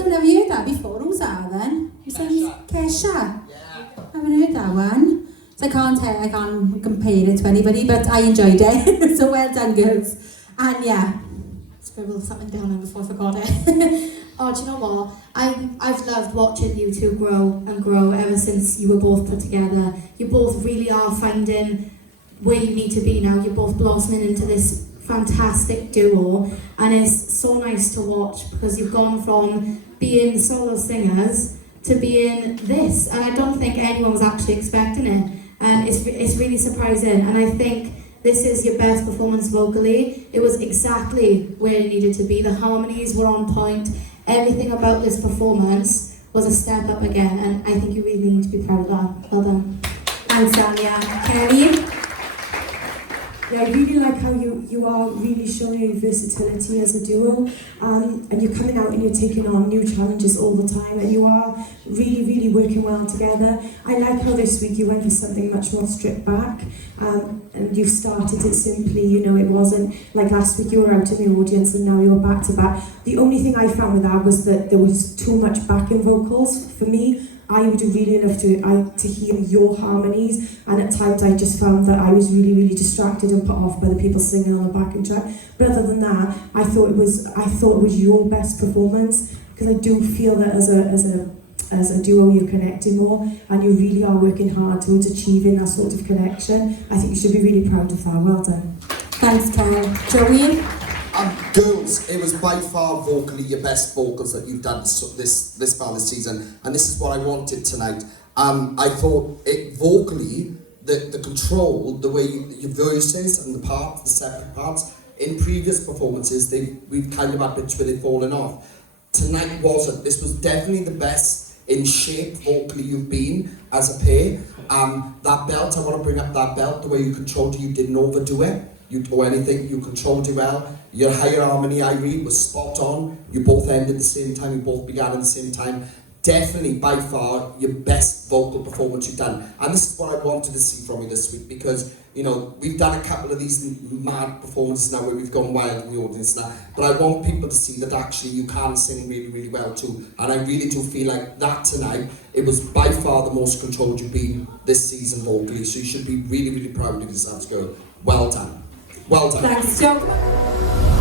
I've never heard that before. Who's that then? You said Kesha. Yeah. I haven't heard that one. So I can't compare it to anybody, but I enjoyed it. So well done, girls. And yeah, scribbled something down there before I forgot it. Oh, do you know what? I've loved watching you two grow and grow ever since you were both put together. You both really are finding where you need to be now. You're both blossoming into this fantastic duo, and it's so nice to watch because you've gone from being solo singers to being this, and I don't think anyone was actually expecting it, and it's really surprising, and I think this is your best performance vocally. It was exactly where it needed to be. The harmonies were on point. Everything about this performance was a step up again, and I think you really need to be proud of that. Well done. thanks, Alia. Kelly? Yeah, I really like how you are really showing your versatility as a duo, and you're coming out and you're taking on new challenges all the time, and you are really, really working well together. I like how this week you went for something much more stripped back, and you started it simply, you know, it wasn't like last week you were out in the audience and now you were back to back. The only thing I found with that was that there was too much backing vocals. For me, I would really love to hear your harmonies, and at times I just found that I was really, really distracted and put off by the people singing on the backing track. But other than that, I thought it was your best performance, because I do feel that as a duo you're connecting more, and you really are working hard towards achieving that sort of connection. I think you should be really proud of that. Well done. Thanks, Kel. Joey? Girls, it was by far vocally your best vocals that you've done this far this season, and this is what I wanted tonight. I thought it vocally, the control, the way your voices and the separate parts, in previous performances, we've kind of had bits where they've fallen off. Tonight wasn't. This was definitely the best in shape vocally you've been as a pair. That belt, I want to bring up that belt, the way you controlled it, you didn't overdo it. Or anything, you controlled it well. Your higher harmony, Eiry, was spot on. You both ended at the same time, you both began at the same time. Definitely, by far, your best vocal performance you've done. And this is what I wanted to see from you this week, because, you know, we've done a couple of these mad performances now where we've gone wild in the audience now, but I want people to see that actually you can sing really, really well too. And I really do feel like that tonight, it was by far the most controlled you've been this season vocally, so you should be really, really proud of yourselves, girl. Well done. Well done. Thanks, Joe.